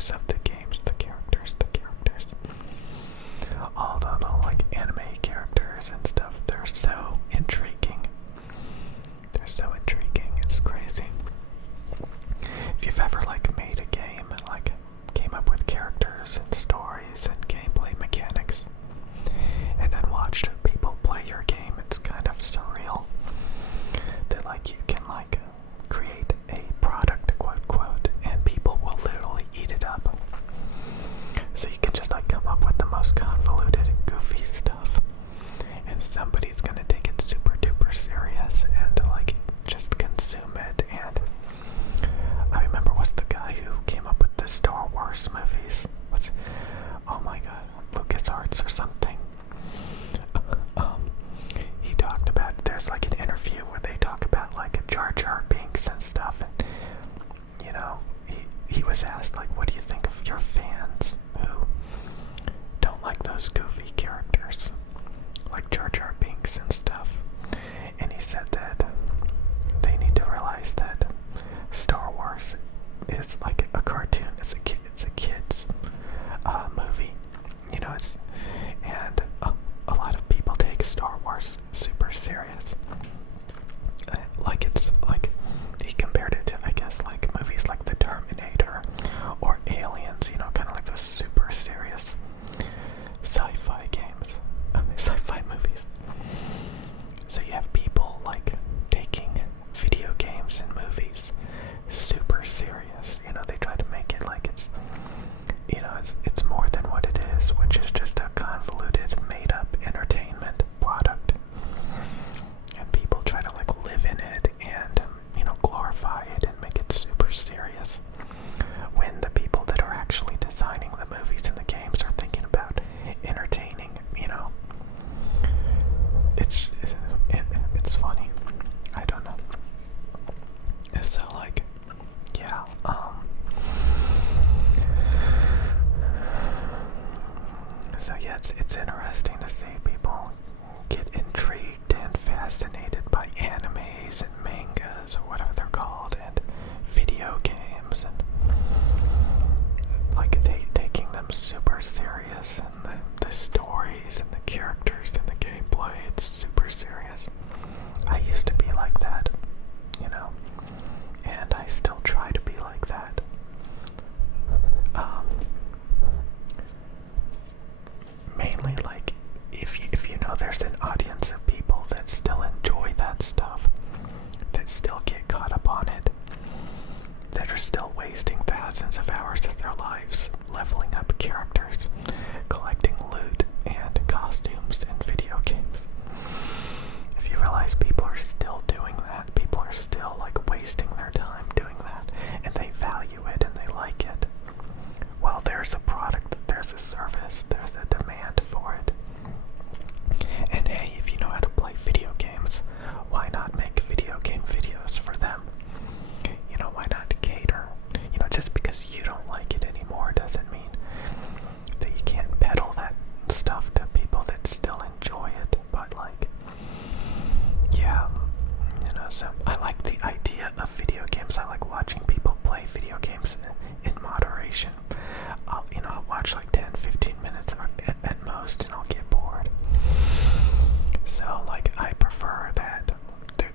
stories of the games, the characters. All the little like anime characters and stuff, they're so intriguing. It's crazy. If you've ever like made a game, like came up with characters and stories and gameplay mechanics, and then watched people play your game, it's kind of surreal. That like you can like create a product, quote, and people will literally eat it up. So you can just like come up with the most convoluted, goofy stuff, and somebody's gonna take it super duper serious and like just consume it. And I remember what's the guy who came up with the Star Wars movies? Oh my god, LucasArts or something. He talked about, there's like an interview where they talk about like Jar Jar Binks and stuff, and you know, he was asked like, what do you think of your fans who don't like those goofy characters like Jar Jar Binks and stuff? And he said that they need to realize that Star Wars is like a cartoon. It's a kid's movie, you know. And a lot of people take Star Wars super serious. Like it's like he compared it to, I guess, like movies like The Terminator or Aliens, you know, kind of like those super serious sci-fi games, sci-fi movies. So you have people like taking video games and movies super serious. You know, they try to make it like it's, you know, it's more than what it is, which is just a convoluted, made-up entertainment product. And people try to like live in it and, you know, glorify it and make it super serious, when the people that are actually designing the movies and the games are thinking about entertaining, you know. It's funny. I don't know. So like, yeah, so yeah, it's interesting to see people get intrigued and fascinated by animes and mangas or whatever they're called, and video games, and like taking them super serious, and the stories and the characters and the gameplay, it's super serious. I used to be like that, you know, and I still try to be like that. Mainly like if you know there's an audience of people that still enjoy that stuff, that still get caught up on it, that are still wasting thousands of hours of their lives leveling up characters, collecting loot and costumes in video games. If you realize people are still doing that, people are still like wasting their time doing that, and they value it and they like it, well, there's a product, there's a service, there's a demand for it. And hey, if you know how to play video games, why not make video game videos for them? You know, why not cater? You know, just because you don't like it anymore doesn't mean that you can't peddle that stuff to people that still enjoy it. But like, yeah, you know, so I like the idea of video games. I like watching people play video games in moderation. I'll watch like 10-15 minutes at most, and I'll get bored. So like, I prefer that.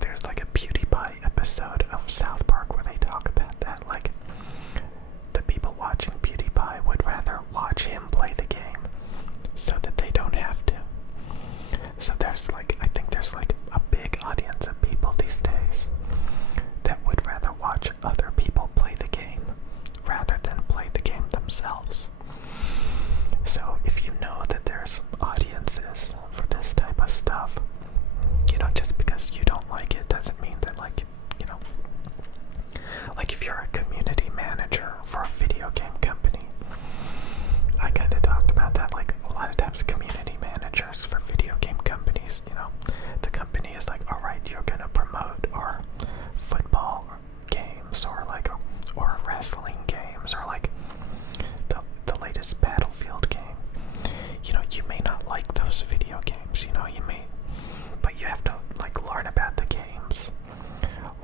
There's like a PewDiePie episode of South Park where they talk about that. Like, the people watching PewDiePie would rather watch him play the game so that they don't have to. So there's like, I think there's like a big audience of people these days that would rather watch other people play the game rather than play the game themselves. So if you know that there's audiences for this type of stuff, you know, just because you don't like it doesn't mean that, like, you know, like if you're a community manager for a video game company, I kind of talked about that. Like, a lot of times community managers for video game companies, you know, the company is like, alright, you're gonna promote our football games, or like, or wrestling games, or like the latest Battlefield game. You know, you may not like those video games, you know, but you have to like learn about the games,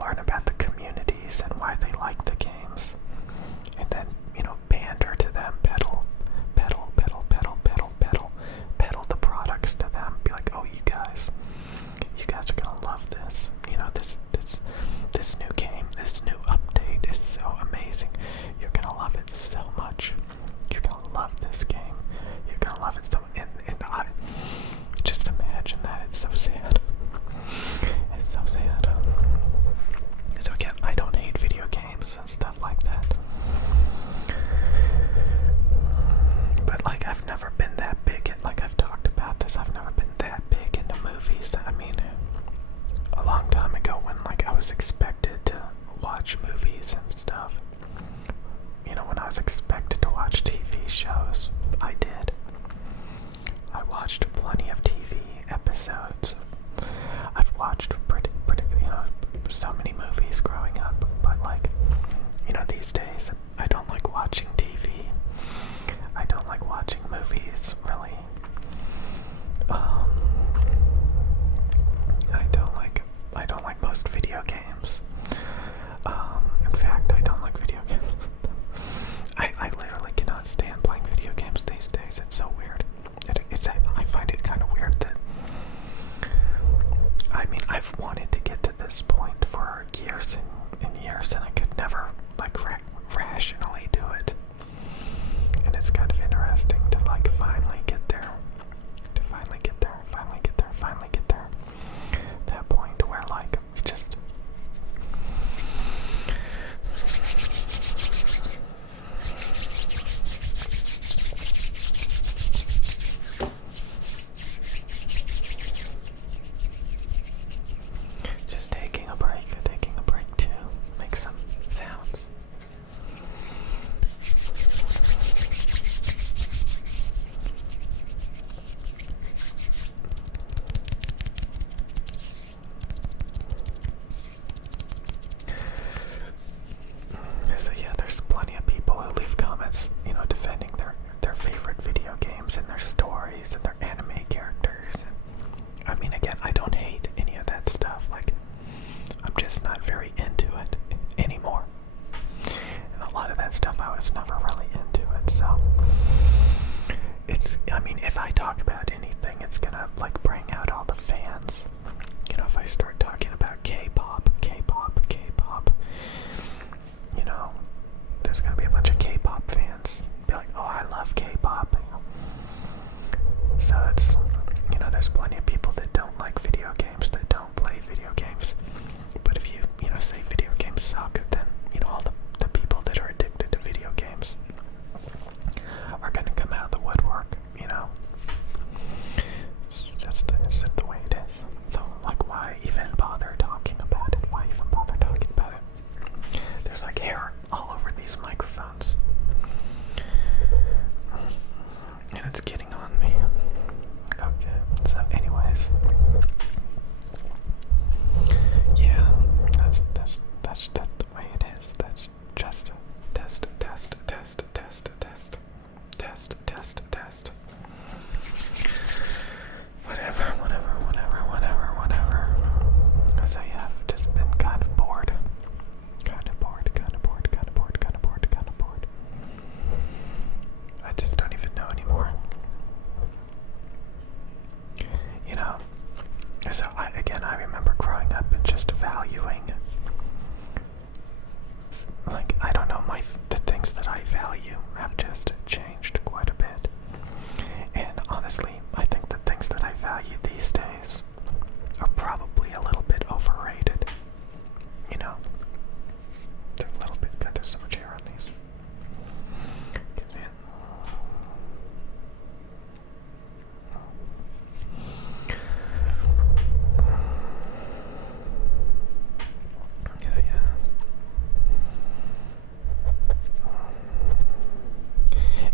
learn about the communities and why they like the games, and then, you know, pander everyone's, defending their favorite video games and their stories and their anime characters. And I mean, again, I don't hate any of that stuff. Like, I'm just not very into it anymore. And a lot of that stuff I was never really into it, so I mean, if I talk about anything, it's gonna, like, bring out all the fans. If I start talking about K-pop, there's gonna be a bunch of K-pop fans. Be like, oh, I love K-pop. So it's, there's plenty of people that don't like video games, that don't play video games. But if you, say video games suck, then, all the people that are addicted to video games are gonna come out of the woodwork, It's just the way it is. So, like, why even bother talking about it? Why even bother talking about it? There's, like, hair all over these microphones. And it's getting on me. Okay, so anyways. Yeah, that's the way it is. That's just test. Whatever. So yeah, I've just been kind of bored. I just don't even know anymore. So I remember growing up and just valuing, like, I don't know, the things that I value have just changed quite a bit. And honestly, I think the things that I value these days are probably a little bit overrated. They're a little bit, God, there's so much hair on these.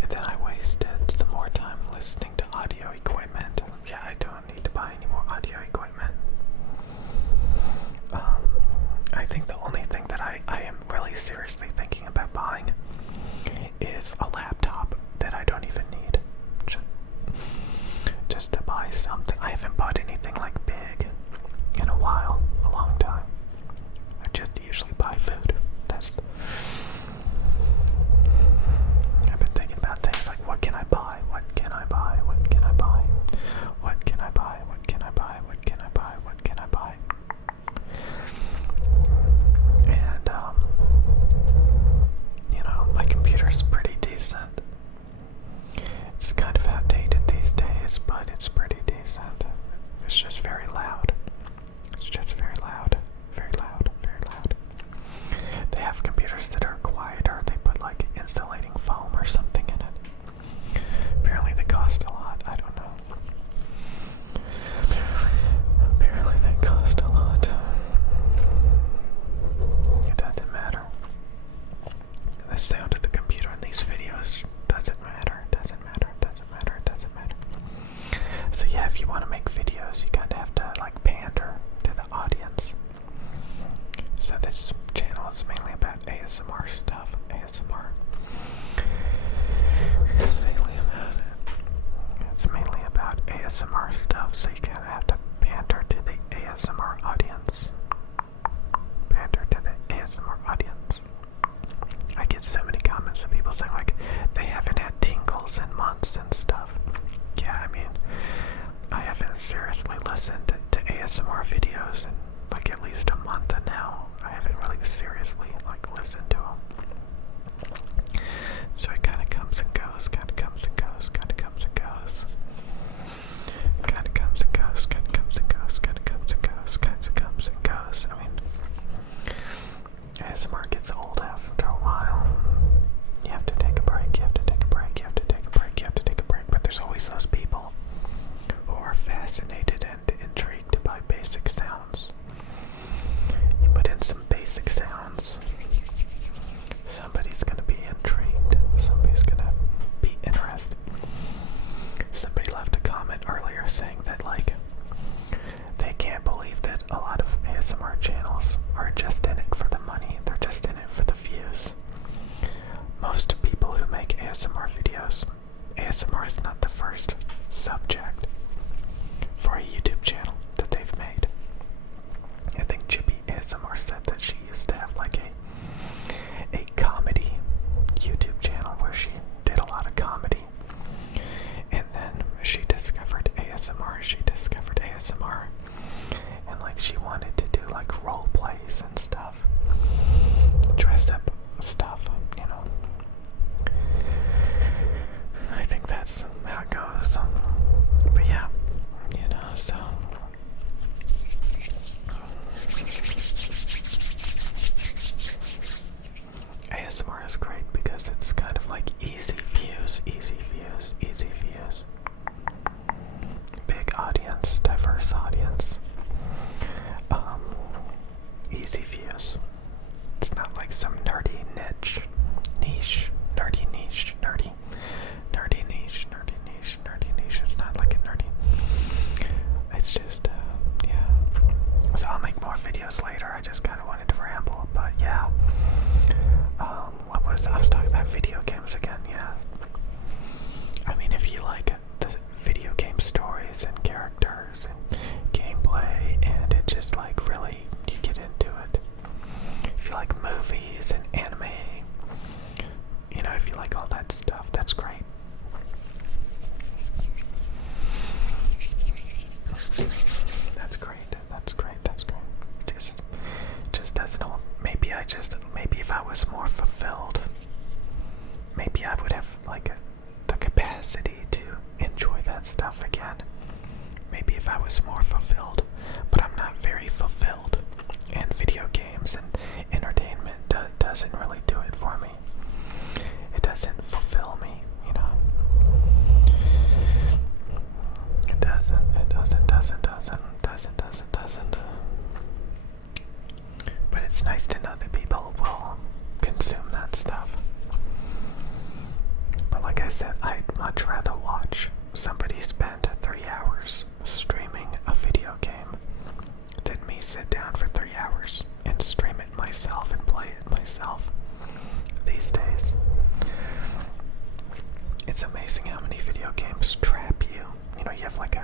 And then I wasted some more time listening to audio equipment. Yeah, I don't need to buy any more audio equipment. I think the only thing that I am really seriously thinking about buying is a laptop that I don't even need. Just to buy something. I haven't bought anything like big in a while, a long time. I just usually buy food. I've been thinking about things like, what can I buy? What can I buy? What can I buy? What can I buy? What can I buy? What can I buy? What can I buy? And my computer's pretty decent. It's kind of outdated these days, but it's pretty decent. It's just very loud. They have computers that are quieter. They put, like, insulating foam or something in it. Apparently they cost a lot. I don't know. Apparently they cost a lot. It doesn't matter. The sound of the computer in these videos doesn't matter. So yeah, if you want to make videos, you kind of have to, like, pander to the audience. So this channel is mainly about ASMR stuff. It's mainly about ASMR stuff, so you kind of have to pander to the ASMR audience. I get so many comments of people saying, like, they haven't had tingles in months and stuff. Yeah, I mean, I haven't seriously listened to ASMR videos in, like, at least a month now. I haven't really seriously, like, listened to them. So it kind of comes and goes. I mean, ASMR gets old after a while. You have to take a break. But there's always those people who are fascinated and intrigued by basic sounds. You put in some basic sounds, some ASMR is great because it's kind of like easy views, easy views, easy views. Big audience, diverse audience. Easy views. It's not like some nerdy niche, nerdy niche, nerdy niche. It's not like a nerdy. It's just, yeah. So I'll make more videos later. I just kind of wanted to ramble, but yeah. I was talking about video games again, yeah. I mean, if you like the video game stories and characters and gameplay, and it just like really, you get into it. If you like movies and anime, you know, if you like all that stuff, that's great. That's great. Just doesn't hold. Maybe if I was more fulfilled, maybe I would have like the capacity to enjoy that stuff again. Maybe if I was more fulfilled, but I'm not very fulfilled, and video games and entertainment doesn't really do it for me. It doesn't fulfill me, you know. It doesn't. But it's nice to know that people will consume that stuff. But like I said, I'd much rather watch somebody spend 3 hours streaming a video game than me sit down for 3 hours and stream it myself and play it myself these days. It's amazing how many video games trap you. You know, you have like